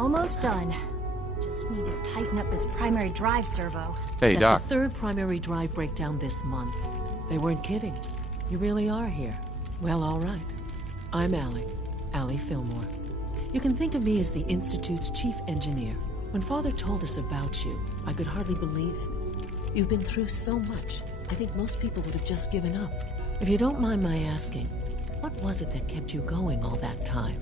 Almost done. Just need to tighten up this primary drive servo. Hey, That's Doc. the third primary drive breakdown this month. They weren't kidding. You really are here. Well, all right. I'm Allie Fillmore. You can think of me as the Institute's chief engineer. When Father told us about you, I could hardly believe it. You've been through so much, I think most people would have just given up. If you don't mind my asking, what was it that kept you going all that time?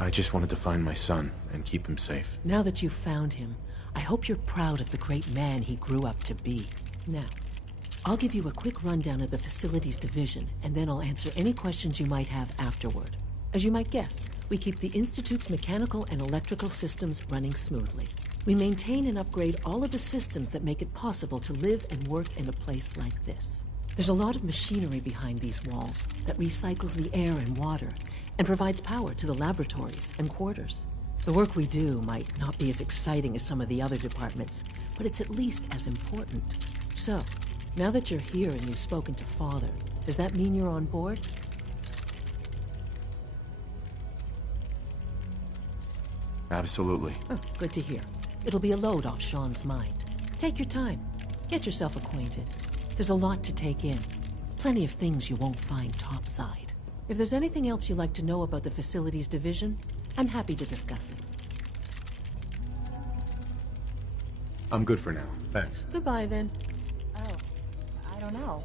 I just wanted to find my son and keep him safe. Now that you've found him, I hope you're proud of the great man he grew up to be. Now, I'll give you a quick rundown of the facilities division, and then I'll answer any questions you might have afterward. As you might guess, we keep the Institute's mechanical and electrical systems running smoothly. We maintain and upgrade all of the systems that make it possible to live and work in a place like this. There's a lot of machinery behind these walls that recycles the air and water and provides power to the laboratories and quarters. The work we do might not be as exciting as some of the other departments, but it's at least as important. So, now that you're here and you've spoken to Father, does that mean you're on board? Absolutely. Oh, good to hear. It'll be a load off Sean's mind. Take your time. Get yourself acquainted. There's a lot to take in. Plenty of things you won't find topside. If there's anything else you'd like to know about the facilities division, I'm happy to discuss it. I'm good for now. Thanks. Goodbye, then. Oh, I don't know.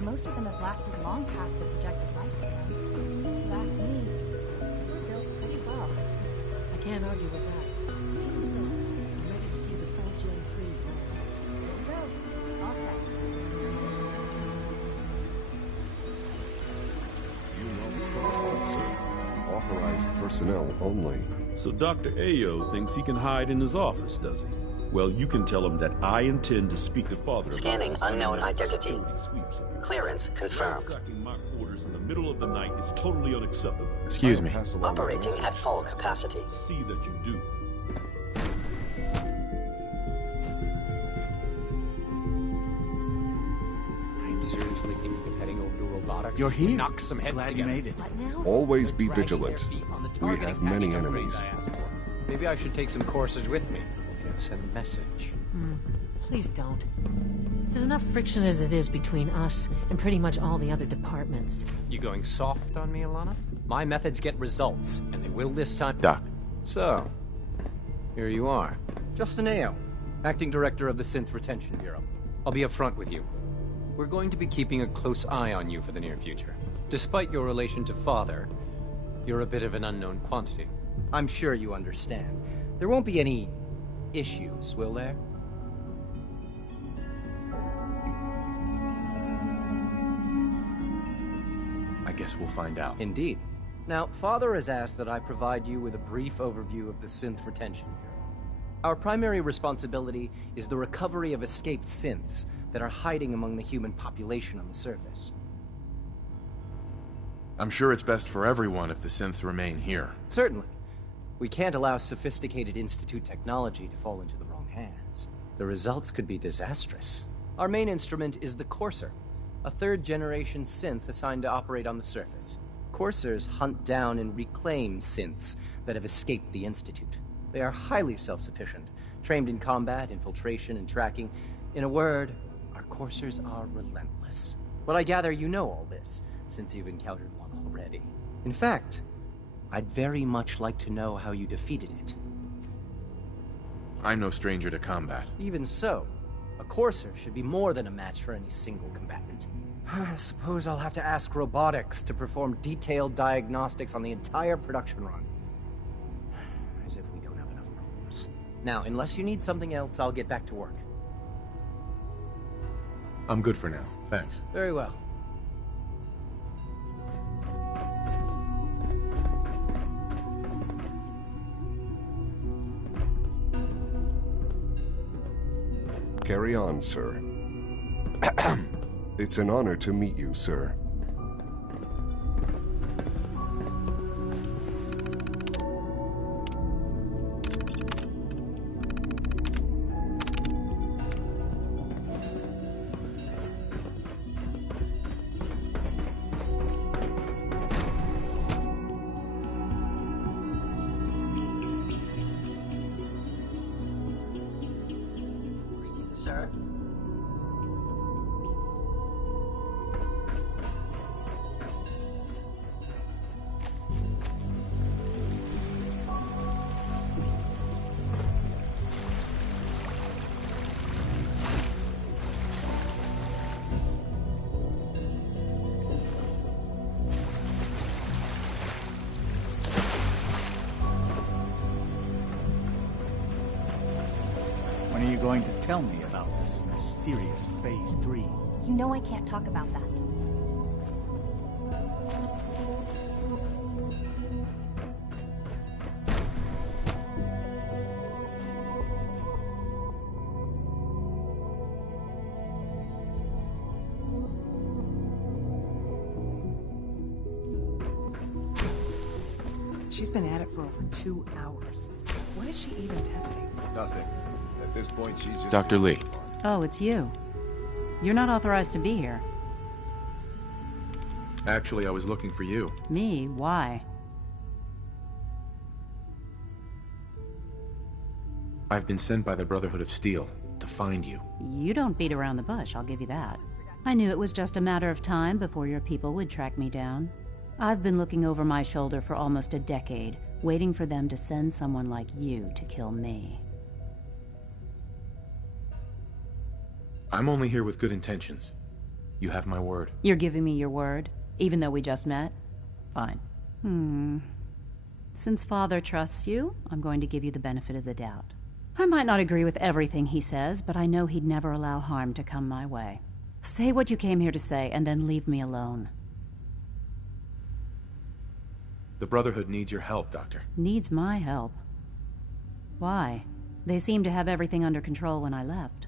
Most of them have lasted long past their projected lifespans. If you ask me, they were built pretty well. I can't argue with that. Even so, I'm ready to see the full Gen 3 run. There we go. All set. You know protocol, sir. Authorized personnel only. So Dr. Ayo thinks he can hide in his office, does he? Well, you can tell him that I intend to speak to Father about Scanning unknown identity. sweeps of his Clearance confirmed. ransacking my quarters in the middle of the night is totally unacceptable. Excuse me. Pass along the Operating message. at full capacity. See that you do. I'm seriously thinking of heading over to robotics. You're to here. knock some heads Glad together. you made it. What now? Always be Dragging vigilant. their feet on the We targeting have many package upgrades enemies. I asked for. Maybe I should take some courses with me. Send a message. Please don't. There's enough friction as it is between us and pretty much all the other departments. You going soft on me, Alana? My methods get results, and they will this time. Doc. So, here you are. Justin Ayo, Acting Director of the Synth Retention Bureau. I'll be upfront with you. We're going to be keeping a close eye on you for the near future. Despite your relation to Father, you're a bit of an unknown quantity. I'm sure you understand. There won't be any issues, will there? I guess we'll find out. Indeed. Now, Father has asked that I provide you with a brief overview of the Synth Retention Bureau. Our primary responsibility is the recovery of escaped synths that are hiding among the human population on the surface. I'm sure it's best for everyone if the synths remain here. Certainly. We can't allow sophisticated Institute technology to fall into the wrong hands. The results could be disastrous. Our main instrument is the Courser, a third-generation synth assigned to operate on the surface. Coursers hunt down and reclaim synths that have escaped the Institute. They are highly self-sufficient, trained in combat, infiltration, and tracking. In a word, our Coursers are relentless. But I gather you know all this, since you've encountered one already. In fact, I'd very much like to know how you defeated it. I'm no stranger to combat. Even so, a Courser should be more than a match for any single combatant. I suppose I'll have to ask robotics to perform detailed diagnostics on the entire production run. As if we don't have enough problems. Now, unless you need something else, I'll get back to work. I'm good for now. Thanks. Very well. Carry on, sir. It's an honor to meet you, sir. going to tell me about this mysterious Phase 3? You know I can't talk about that. She's been at it for over 2 hours. What is she even testing? Nothing. At this point, she's just... Dr. Lee. Oh, it's you. You're not authorized to be here. Actually, I was looking for you. Me? Why? I've been sent by the Brotherhood of Steel to find you. You don't beat around the bush, I'll give you that. I knew it was just a matter of time before your people would track me down. I've been looking over my shoulder for almost a decade, waiting for them to send someone like you to kill me. I'm only here with good intentions. You have my word. You're giving me your word, even though we just met? Fine. Since Father trusts you, I'm going to give you the benefit of the doubt. I might not agree with everything he says, but I know he'd never allow harm to come my way. Say what you came here to say, and then leave me alone. The Brotherhood needs your help, Doctor. Needs my help? Why? They seemed to have everything under control when I left.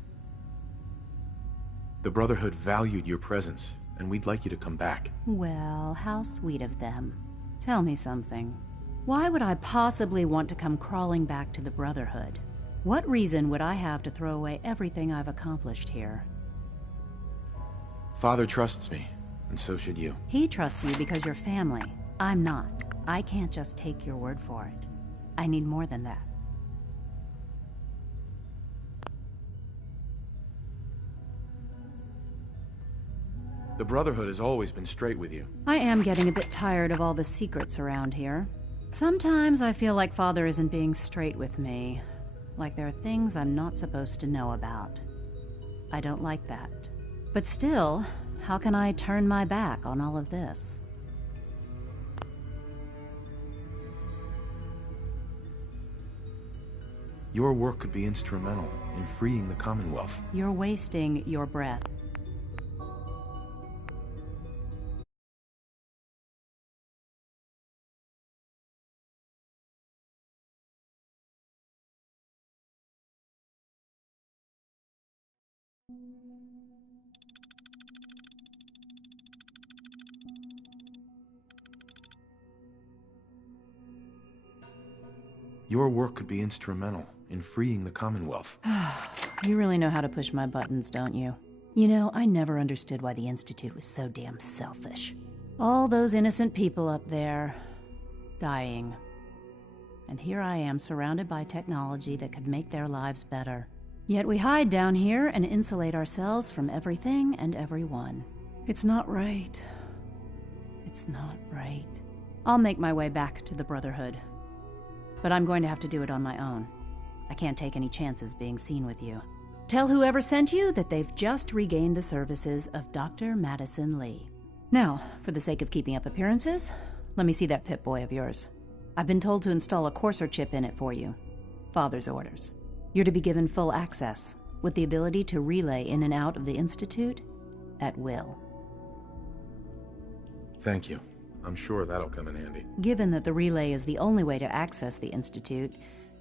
The Brotherhood valued your presence, and we'd like you to come back. Well, how sweet of them. Tell me something. Why would I possibly want to come crawling back to the Brotherhood? What reason would I have to throw away everything I've accomplished here? Father trusts me, and so should you. He trusts you because you're family. I'm not. I can't just take your word for it. I need more than that. The Brotherhood has always been straight with you. I am getting a bit tired of all the secrets around here. Sometimes I feel like Father isn't being straight with me. Like there are things I'm not supposed to know about. I don't like that. But still, how can I turn my back on all of this? Your work could be instrumental in freeing the Commonwealth. You're wasting your breath. Your work could be instrumental in freeing the Commonwealth. You really know how to push my buttons, don't you? You know, I never understood why the Institute was so damn selfish. All those innocent people up there, dying. And here I am, surrounded by technology that could make their lives better. Yet we hide down here and insulate ourselves from everything and everyone. It's not right. It's not right. I'll make my way back to the Brotherhood. But I'm going to have to do it on my own. I can't take any chances being seen with you. Tell whoever sent you that they've just regained the services of Dr. Madison Lee. Now, for the sake of keeping up appearances, let me see that Pip-Boy of yours. I've been told to install a Courser chip in it for you. Father's orders. You're to be given full access, with the ability to relay in and out of the Institute at will. Thank you. I'm sure that'll come in handy. Given that the relay is the only way to access the Institute,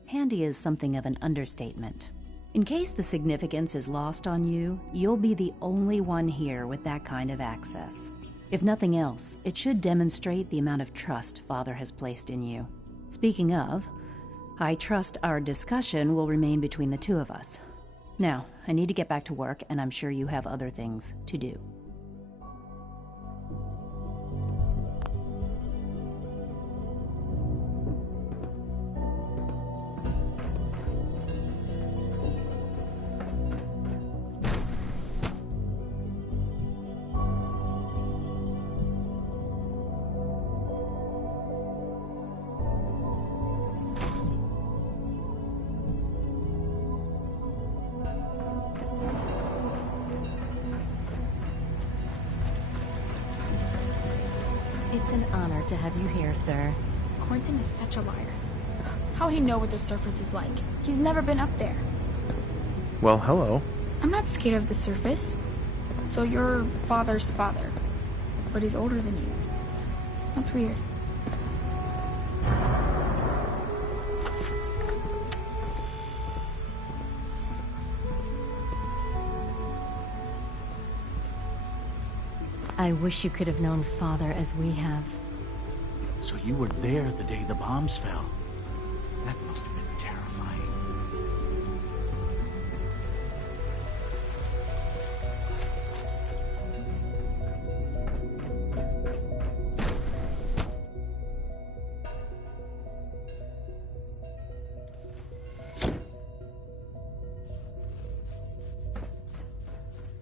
handy is something of an understatement. In case the significance is lost on you, you'll be the only one here with that kind of access. If nothing else, it should demonstrate the amount of trust Father has placed in you. Speaking of, I trust our discussion will remain between the two of us. Now, I need to get back to work, and I'm sure you have other things to do. It's an honor to have you here, sir. Quentin is such a liar. How would he know what the surface is like? He's never been up there. Well, hello. I'm not scared of the surface. So your father's father, but he's older than you. That's weird. I wish you could have known Father as we have. So you were there the day the bombs fell. That must have been terrifying.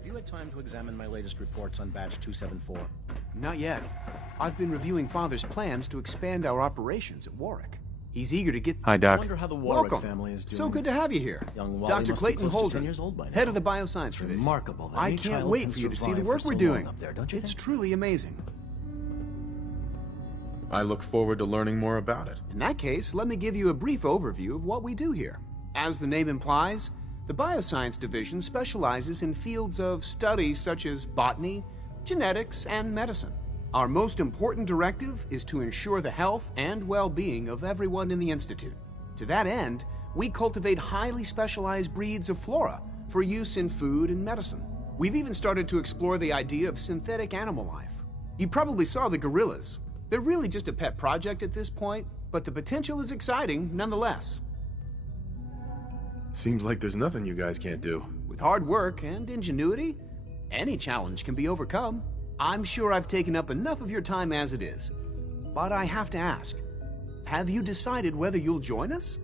You had time to examine my latest reports on Batch 274? Not yet. I've been reviewing Father's plans to expand our operations at Warwick. He's eager to get... Hi, Doc. I wonder how the Warwick Welcome. family is doing. So good to have you here. Young Wally Dr. must be Clayton close to 10 Holdren, years old by now. head of the Bioscience It's Division. remarkable that I any can't child wait can for you to see survive the for work so we're long doing. up there, don't you It's think? truly amazing. I look forward to learning more about it. In that case, let me give you a brief overview of what we do here. As the name implies, the Bioscience Division specializes in fields of study such as botany, genetics, and medicine. Our most important directive is to ensure the health and well-being of everyone in the Institute. To that end, we cultivate highly specialized breeds of flora for use in food and medicine. We've even started to explore the idea of synthetic animal life. You probably saw the gorillas. They're really just a pet project at this point, but the potential is exciting nonetheless. Seems like there's nothing you guys can't do. With hard work and ingenuity, any challenge can be overcome. I'm sure I've taken up enough of your time as it is. But I have to ask, have you decided whether you'll join us?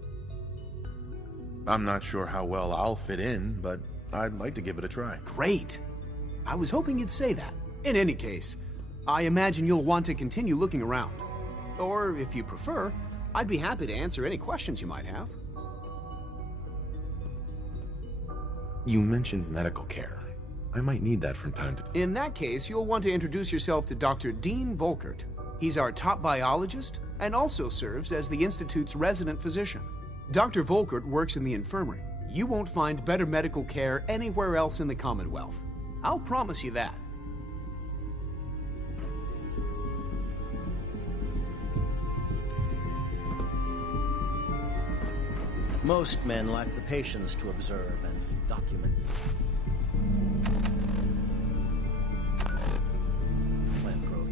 I'm not sure how well I'll fit in, but I'd like to give it a try. Great. I was hoping you'd say that. In any case, I imagine you'll want to continue looking around. Or, if you prefer, I'd be happy to answer any questions you might have. You mentioned medical care. I might need that from time to time. In that case, you'll want to introduce yourself to Dr. Dean Volkert. He's our top biologist and also serves as the Institute's resident physician. Dr. Volkert works in the infirmary. You won't find better medical care anywhere else in the Commonwealth. I'll promise you that. Most men lack the patience to observe and document plant growth.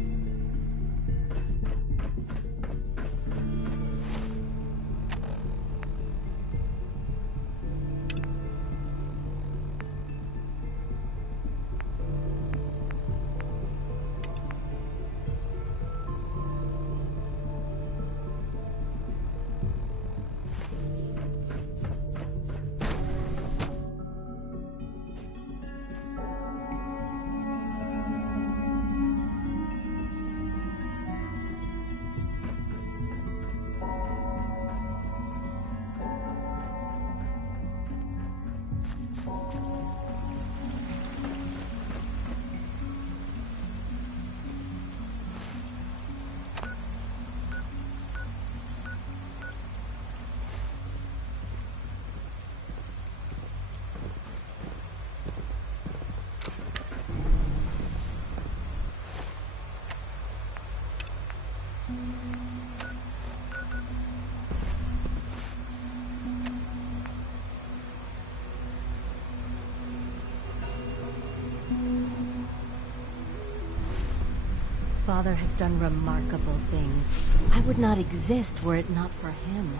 Father has done remarkable things. I would not exist were it not for him.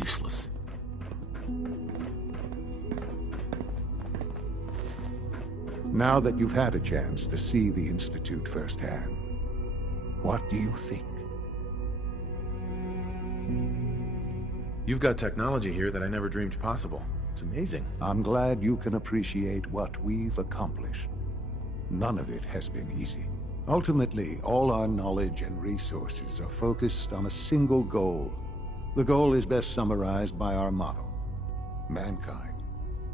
Useless. Now that you've had a chance to see the Institute firsthand, what do you think? You've got technology here that I never dreamed possible. It's amazing. I'm glad you can appreciate what we've accomplished. None of it has been easy. Ultimately, all our knowledge and resources are focused on a single goal. The goal is best summarized by our motto: mankind,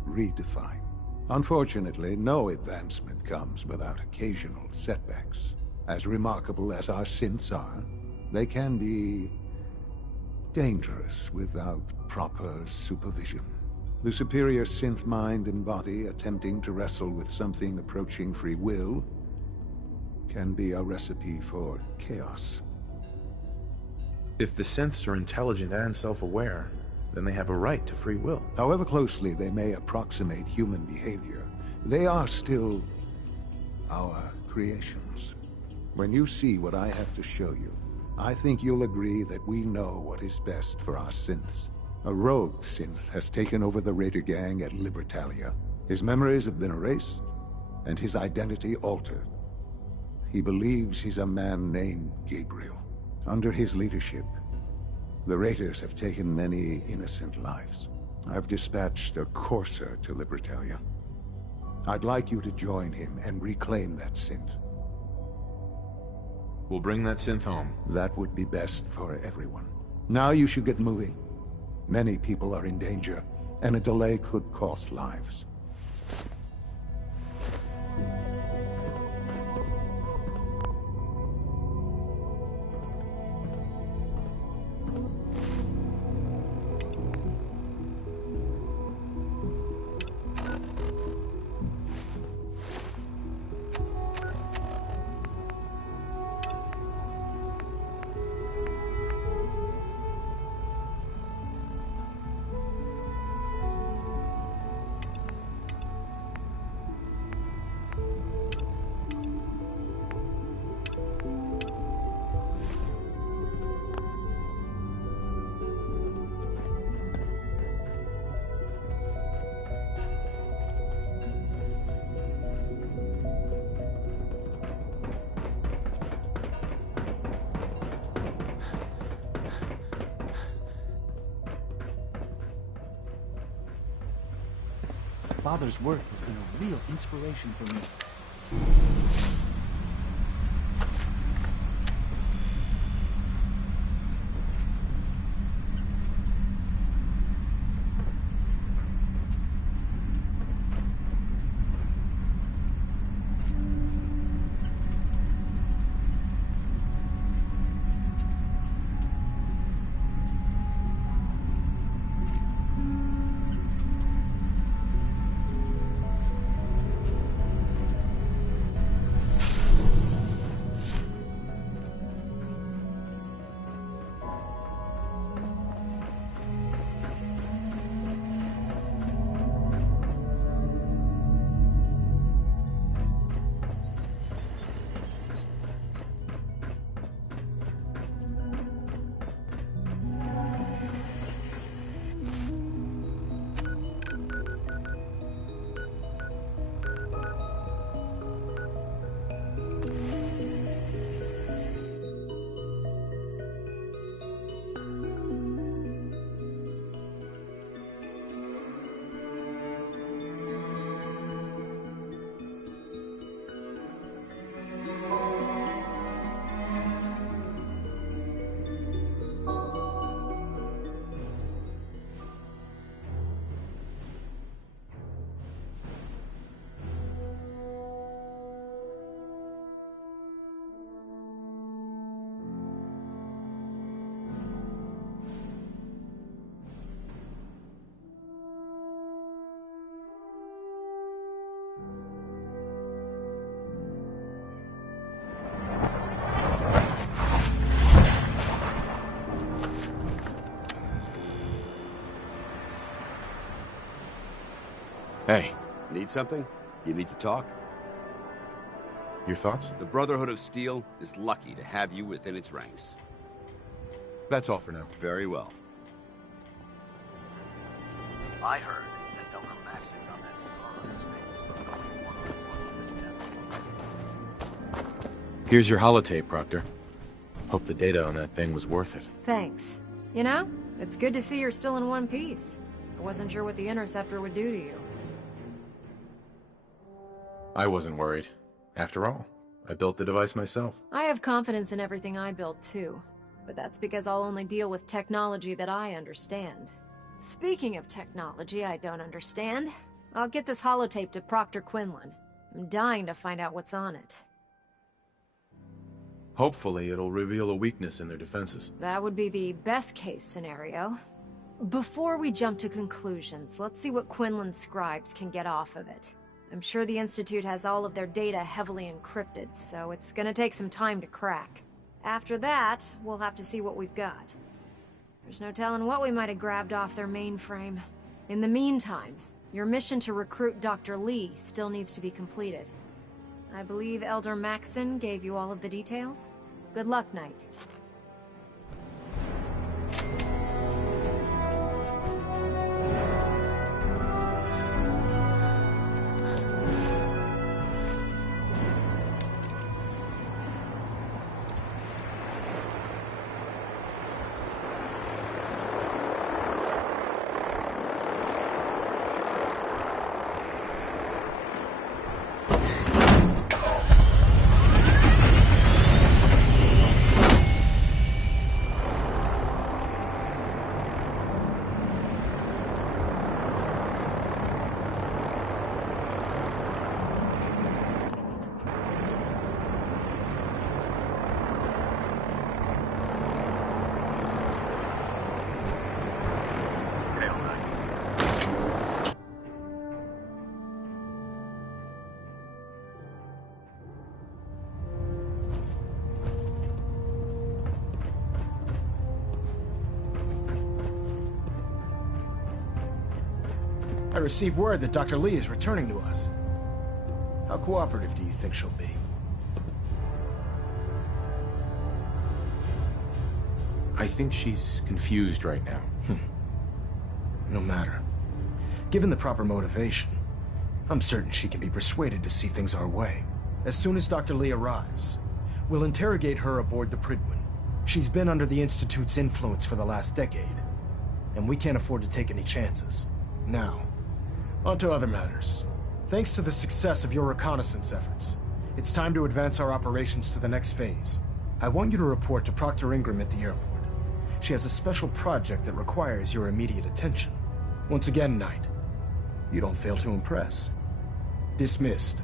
redefined. Unfortunately, no advancement comes without occasional setbacks. As remarkable as our synths are, they can be dangerous without proper supervision. The superior synth mind and body attempting to wrestle with something approaching free will can be a recipe for chaos. If the synths are intelligent and self-aware, then they have a right to free will. However closely they may approximate human behavior, they are still our creations. When you see what I have to show you, I think you'll agree that we know what is best for our synths. A rogue synth has taken over the Raider gang at Libertalia. His memories have been erased, and his identity altered. He believes he's a man named Gabriel. Under his leadership, the Raiders have taken many innocent lives. I've dispatched a courser to Libertalia. I'd like you to join him and reclaim that synth. We'll bring that synth home. That would be best for everyone. Now you should get moving. Many people are in danger, and a delay could cost lives. Father's work has been a real inspiration for me. Hey. Need something? You need to talk? Your thoughts? The Brotherhood of Steel is lucky to have you within its ranks. That's all for now. Very well. I heard that Elder Maxon got that scar on his face. Here's your holotape, Proctor. Hope the data on that thing was worth it. Thanks. You know, it's good to see you're still in one piece. I wasn't sure what the Interceptor would do to you. I wasn't worried. After all, I built the device myself. I have confidence in everything I build too, but that's because I'll only deal with technology that I understand. Speaking of technology I don't understand, I'll get this holotape to Proctor Quinlan. I'm dying to find out what's on it. Hopefully it'll reveal a weakness in their defenses. That would be the best case scenario. Before we jump to conclusions, let's see what Quinlan's scribes can get off of it. I'm sure the Institute has all of their data heavily encrypted, so it's gonna take some time to crack. After that, we'll have to see what we've got. There's no telling what we might have grabbed off their mainframe. In the meantime, your mission to recruit Dr. Lee still needs to be completed. I believe Elder Maxon gave you all of the details? Good luck, Knight. I received word that Dr. Lee is returning to us. How cooperative do you think she'll be? I think she's confused right now. No matter. Given the proper motivation, I'm certain she can be persuaded to see things our way. As soon as Dr. Lee arrives, we'll interrogate her aboard the Prydwen. She's been under the Institute's influence for the last decade, and we can't afford to take any chances. Now, on to other matters. Thanks to the success of your reconnaissance efforts, it's time to advance our operations to the next phase. I want you to report to Proctor Ingram at the airport. She has a special project that requires your immediate attention. Once again, Knight, you don't fail to impress. Dismissed.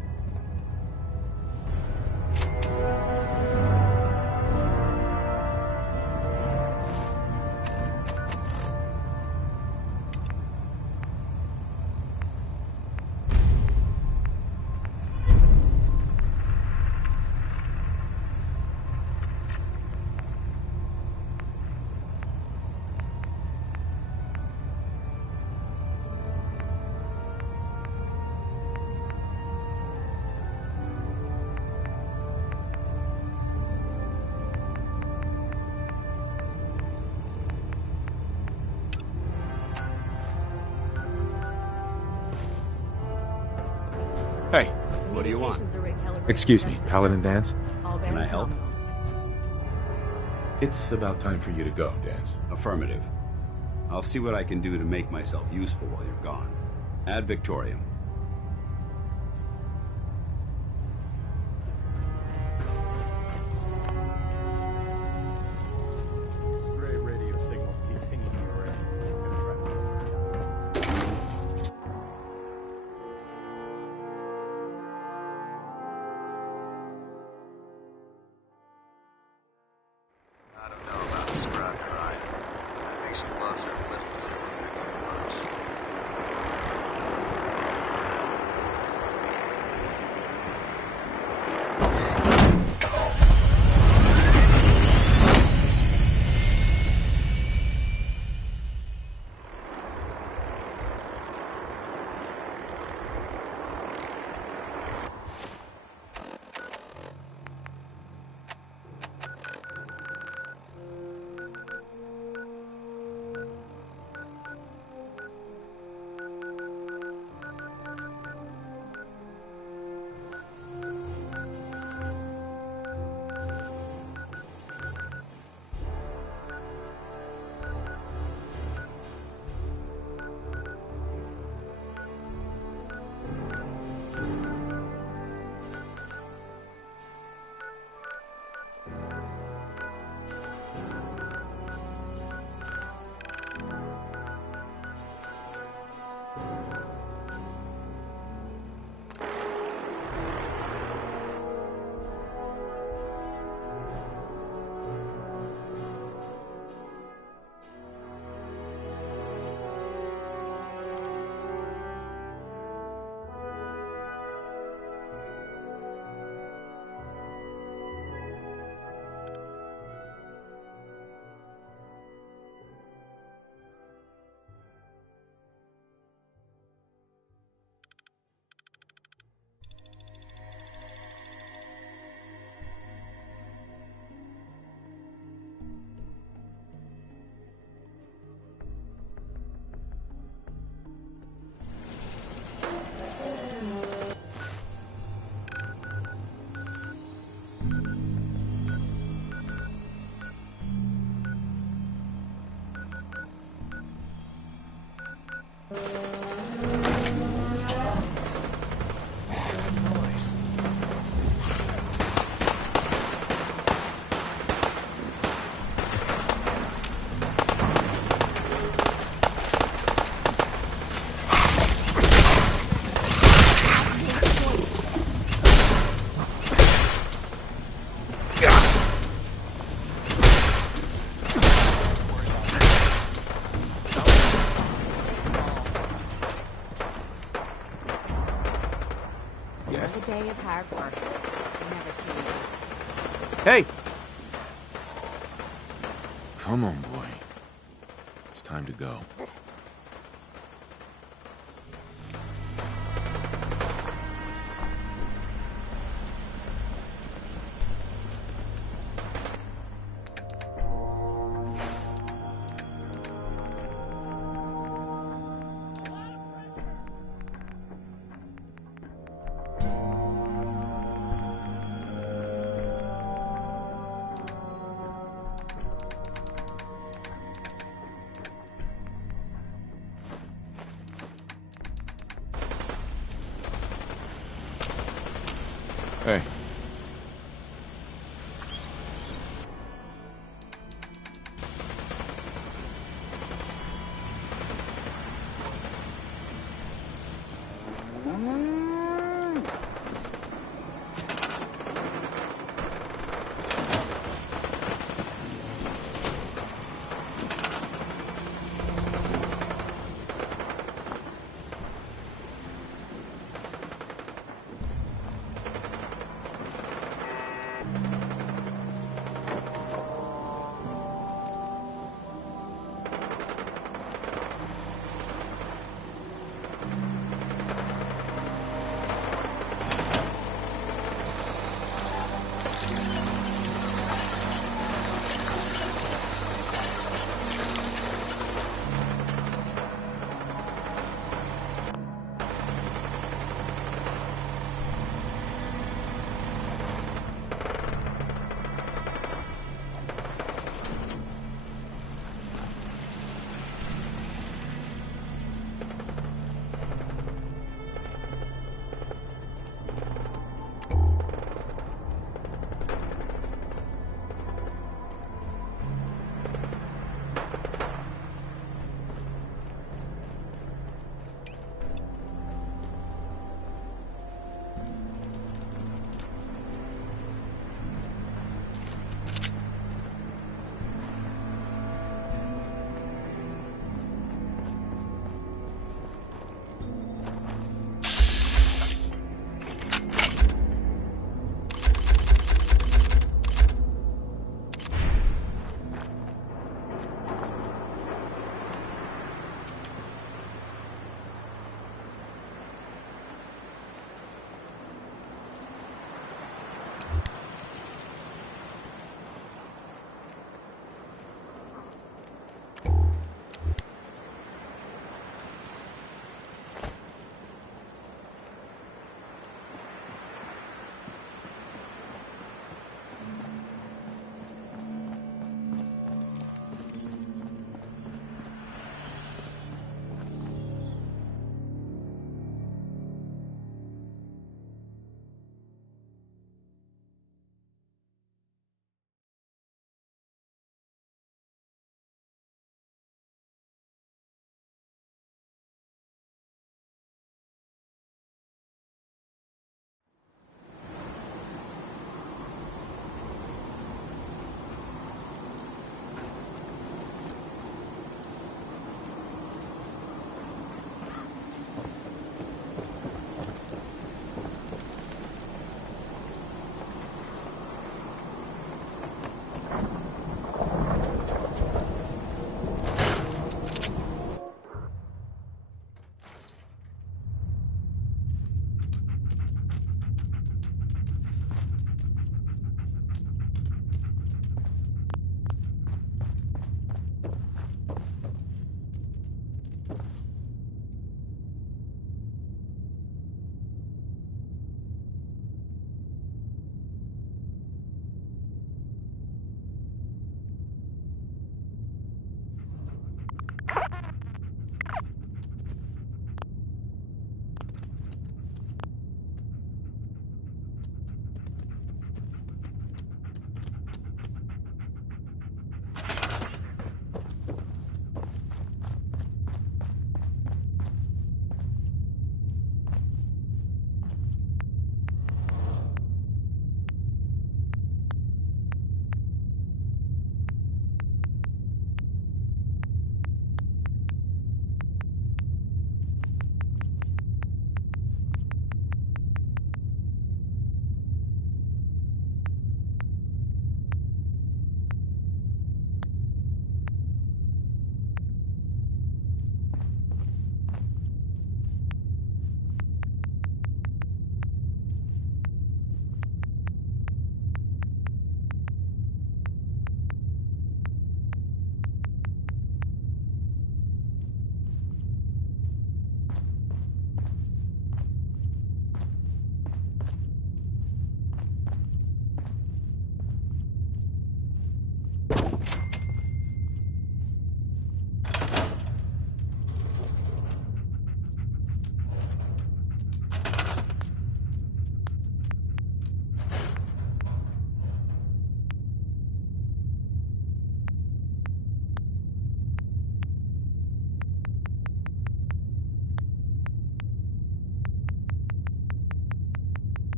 Hey, what do you want? Excuse me, Paladin Danse? Can I help? It's about time for you to go, Danse. Affirmative. I'll see what I can do to make myself useful while you're gone. Ad Victoriam. Stray radio signals keep pinging me already. I'm gonna try to I don't know about Scrub Ryan. I think she loves her little silver bit too much. hard work. Never changes. Hey! Come on, boy. It's time to go. Hey.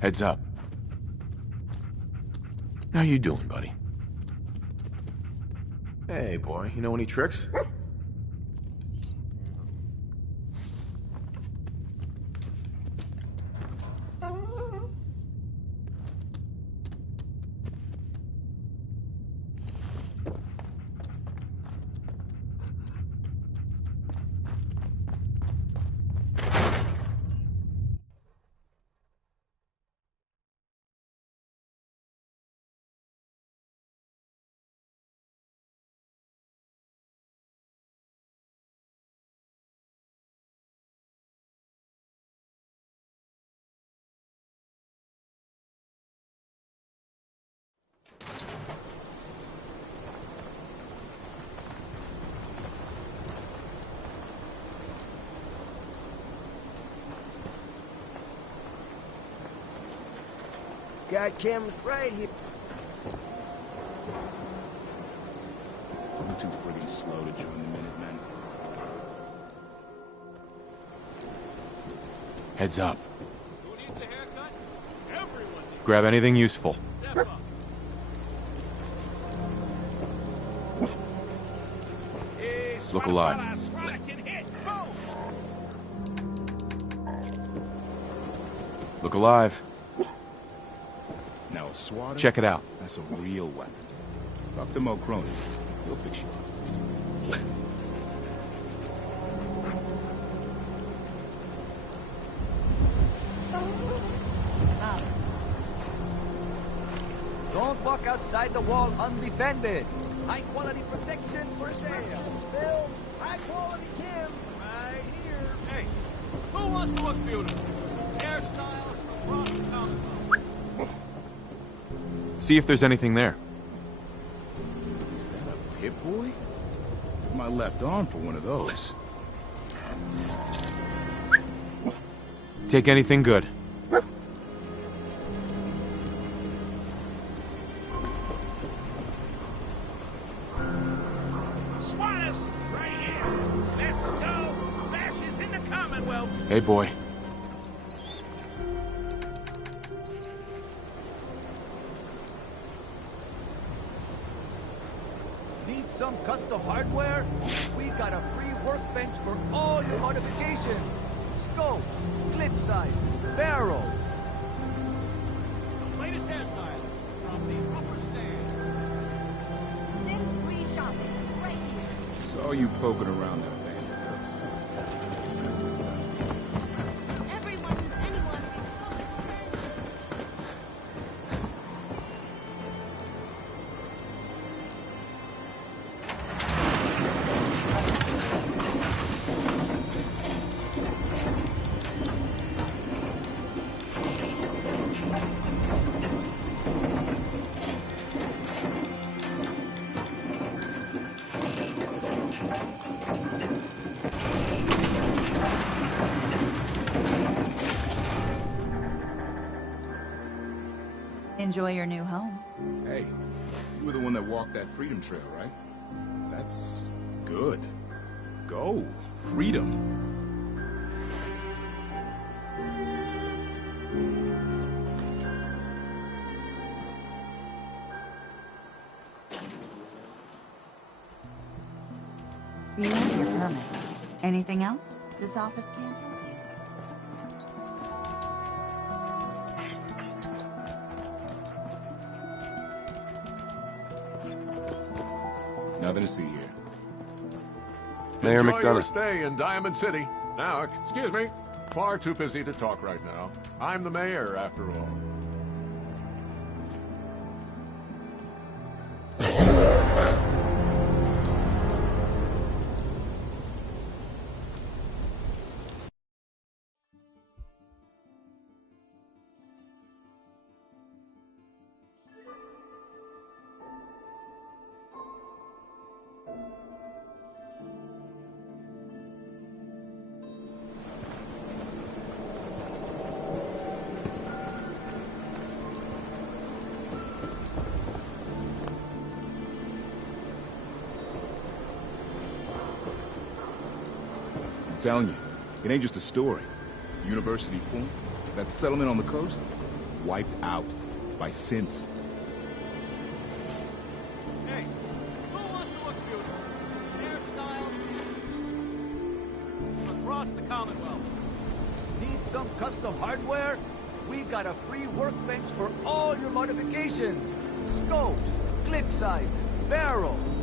Heads up. How you doing, buddy? Hey, boy, you know any tricks? Got cameras right here. I'm too friggin' slow to join the Minutemen. Heads up. Grab anything useful. Look alive. Look alive. Now a swatter? Check it out. That's a real weapon. Talk to Mo Cronin. He'll fix you up. Don't walk outside the wall undefended. High quality protection for sale. Bill, high quality Kim. Right here. Hey, who wants to look beautiful? Hairstyles across the counter. See if there's anything there. Is that a Pip-Boy? My left arm for one of those. Take anything good. Swatters, right here. Let's go. Bash is in the Commonwealth. Hey, boy. Need some custom hardware? We got a free workbench for all your modifications. Scopes, clip sizes, barrels. The latest hairstyle from the upper stand. Sims free shopping right here. Saw you poking around that van of Everyone who's anyone. Enjoy your new home. Hey, you were the one that walked that freedom trail, right? That's good. Go. Freedom. You have your permit. Anything else this office can't help you? Nothing to see here. Mayor Enjoy your McDonough. stay in Diamond City. Now, excuse me. Far too busy to talk right now. I'm the mayor, after all. I'm telling you, it ain't just a story. University Point, that settlement on the coast, wiped out by synths. Hey, who wants to look beautiful? Hairstyles across the Commonwealth. Need some custom hardware? We got a free workbench for all your modifications. Scopes, clip sizes, barrels.